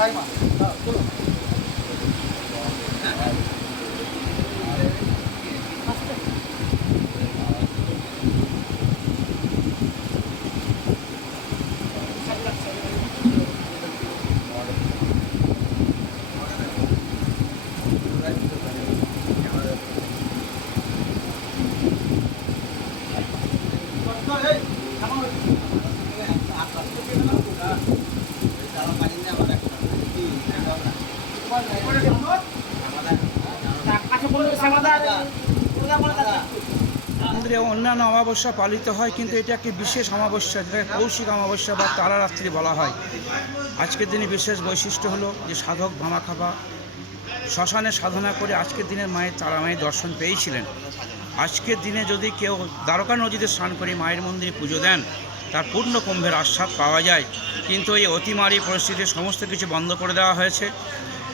はい。আমাদের অন্যান্য অমাবস্যা পালিত হয়, কিন্তু এটা একটি বিশেষ অমাবস্যা, যেটাকে কৌশিক অমাবস্যা বা তারারাত্রি বলা হয়। আজকের দিনে বিশেষ বৈশিষ্ট্য হলো যে সাধক ভামা খাবা শ্মশানে সাধনা করে আজকের দিনের মায়ের তারা মায়ের দর্শন পেয়েছিলেন। আজকের দিনে যদি কেউ দ্বারকা নদীতে স্নান করে মায়ের মন্দিরে পুজো দেন, তার পূর্ণ কুম্ভের আস্বাদ পাওয়া যায়। কিন্তু এই অতিমারি পরিস্থিতিতে সমস্ত কিছু বন্ধ করে দেওয়া হয়েছে।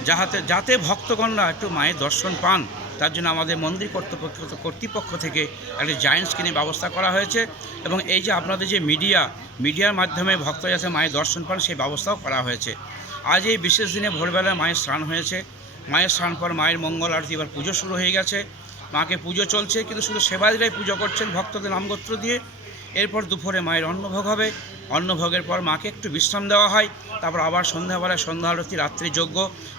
যাহাতে যাতে ভক্তগণরা একটু মায়ের দর্শন পান, তার জন্য আমাদের মন্দির কর্তৃপক্ষ কর্তৃপক্ষ থেকে একটি জায়েন্ট স্ক্রিনের ব্যবস্থা করা হয়েছে এবং এই যে আপনাদের যে মিডিয়া মিডিয়ার মাধ্যমে ভক্তরা যাতে মায়ের দর্শন পান, সেই ব্যবস্থাও করা হয়েছে। আজ এই বিশেষ দিনে ভোরবেলায় মায়ের স্নান হয়েছে। মায়ের স্নান পর মায়ের মঙ্গল আরতি এবার পুজো শুরু হয়ে গেছে। মাকে পুজো চলছে, কিন্তু শুধু সেবাদিরাই পুজো করছেন ভক্তদের নামগোত্র দিয়ে। এরপর দুপুরে মায়ের অন্নভোগ হবে। অন্নভোগের পর মাকে একটু বিশ্রাম দেওয়া হয়। তারপর আবার সন্ধ্যাবেলায় সন্ধ্যা আরতি রাত্রি যজ্ঞ।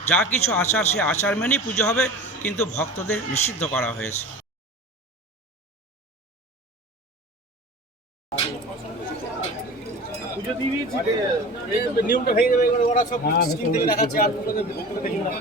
যা কিছু আচার সে আচার মেনেই পুজো হবে কিন্তু ভক্তদের নিষিদ্ধ করা হয়েছে। নিয়মটা ভেঙে যাবে ওরা সব স্ক্রিন থেকে দেখাচ্ছে আর ভক্তদের ভক্তদের দেখি না।